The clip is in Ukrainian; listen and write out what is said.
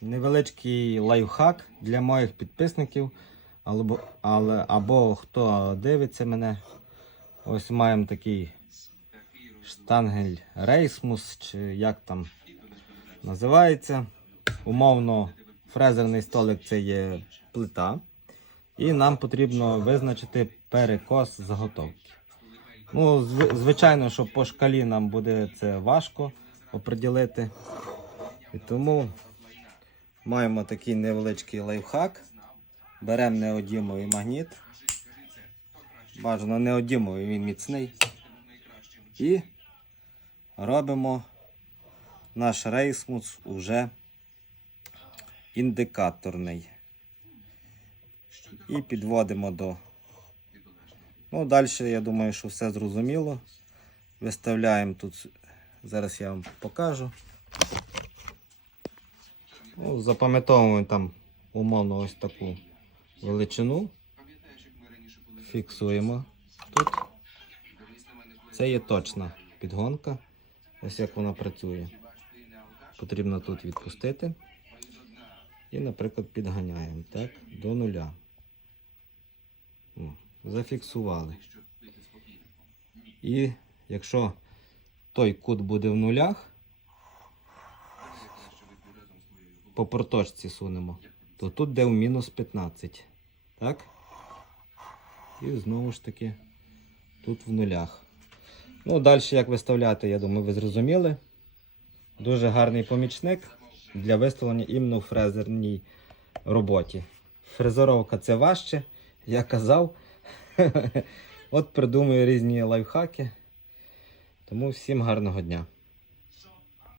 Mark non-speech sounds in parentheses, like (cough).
невеличкий лайфхак для моїх підписників, або, але, або хто дивиться мене. Ось маємо такий штангель рейсмус, чи як там називається. Умовно, фрезерний столик це є плита. І нам потрібно визначити перекос заготовки. Ну, зв- звичайно, що по шкалі нам буде це важко оприділити. І тому маємо такий невеличкий лайфхак. Беремо неодімовий магніт. Бажано неодімовий, він міцний. І робимо наш рейсмус уже індикаторний. І підводимо до. Ну, далі, я думаю, що все зрозуміло. Виставляємо тут, зараз я вам покажу. Ну, запам'ятовуємо там умовно ось таку величину. Фіксуємо тут. Це є точна підгонка. Ось як вона працює. Потрібно тут відпустити. І, наприклад, підганяємо так, до нуля. О, зафіксували. І якщо той кут буде в нулях, по проточці сунемо, то тут де в мінус 15. Так? І знову ж таки тут в нулях. Ну, далі як виставляти, я думаю, ви зрозуміли. Дуже гарний помічник для виставлення іменно в фрезерній роботі. Фрезеровка це важче, я казав. (laughs) От придумую різні лайфхаки. Тому всім гарного дня.